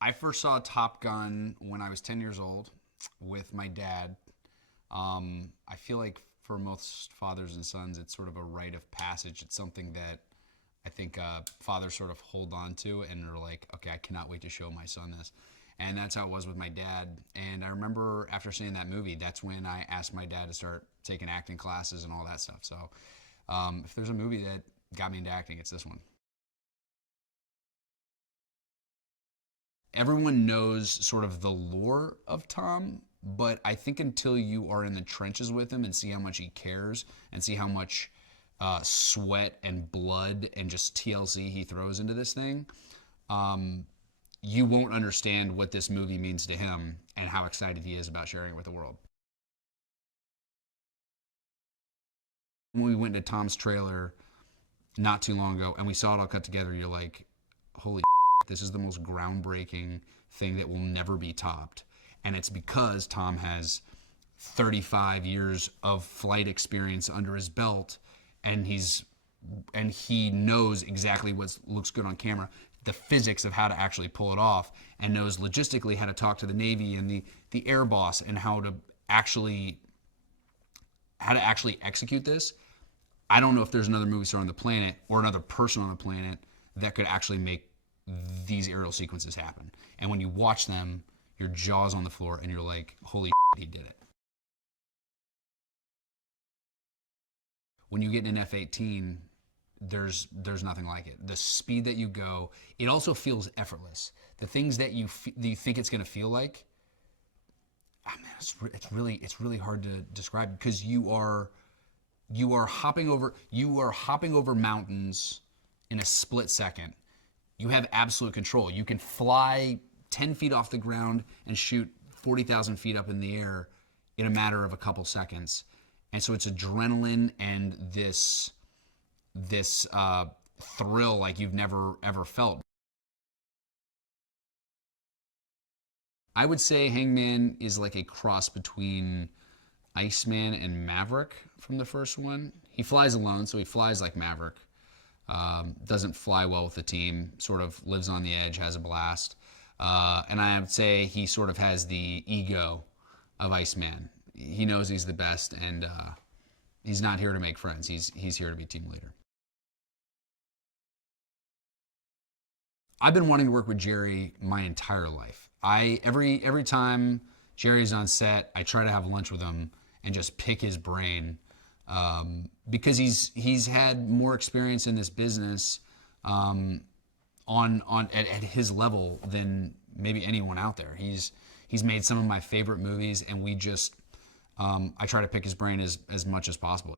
I first saw Top Gun when I was 10 years old with my dad. I feel like for most fathers and sons, it's sort of a rite of passage. It's something that I think fathers sort of hold on to and are like, okay, I cannot wait to show my son this. And that's how it was with my dad. And I remember after seeing that movie, that's when I asked my dad to start taking acting classes and all that stuff. So if there's a movie that got me into acting, it's this one. Everyone knows sort of the lore of Tom, but I think until you are in the trenches with him and see how much he cares and see how much sweat and blood and just TLC he throws into this thing, you won't understand what this movie means to him and how excited he is about sharing it with the world. When we went to Tom's trailer not too long ago and we saw it all cut together, you're like, holy this is the most groundbreaking thing that will never be topped. And it's because Tom has 35 years of flight experience under his belt, and he knows exactly what looks good on camera, the physics of how to actually pull it off, and knows logistically how to talk to the Navy and the air boss and how to actually execute this. I don't know if there's another movie star on the planet or another person on the planet that could actually make these aerial sequences happen. And when you watch them, your jaw's on the floor and you're like, holy shit, he did it. When you get in an F-18, there's nothing like it. The speed that you go, it also feels effortless. The things that you think it's going to feel like, oh man, it's really hard to describe because you are hopping over mountains in a split second. You have absolute control. You can fly 10 feet off the ground and shoot 40,000 feet up in the air in a matter of a couple seconds. And so it's adrenaline and this thrill like you've never ever felt. I would say Hangman is like a cross between Iceman and Maverick from the first one. He flies alone, so he flies like Maverick. Doesn't fly well with the team, sort of lives on the edge, has a blast. And I would say he sort of has the ego of Iceman. He knows he's the best, and he's not here to make friends. He's here to be team leader. I've been wanting to work with Jerry my entire life. Every time Jerry's on set, I try to have lunch with him and just pick his brain because he's had more experience in this business at his level than maybe anyone out there. He's made some of my favorite movies, and I try to pick his brain as much as possible.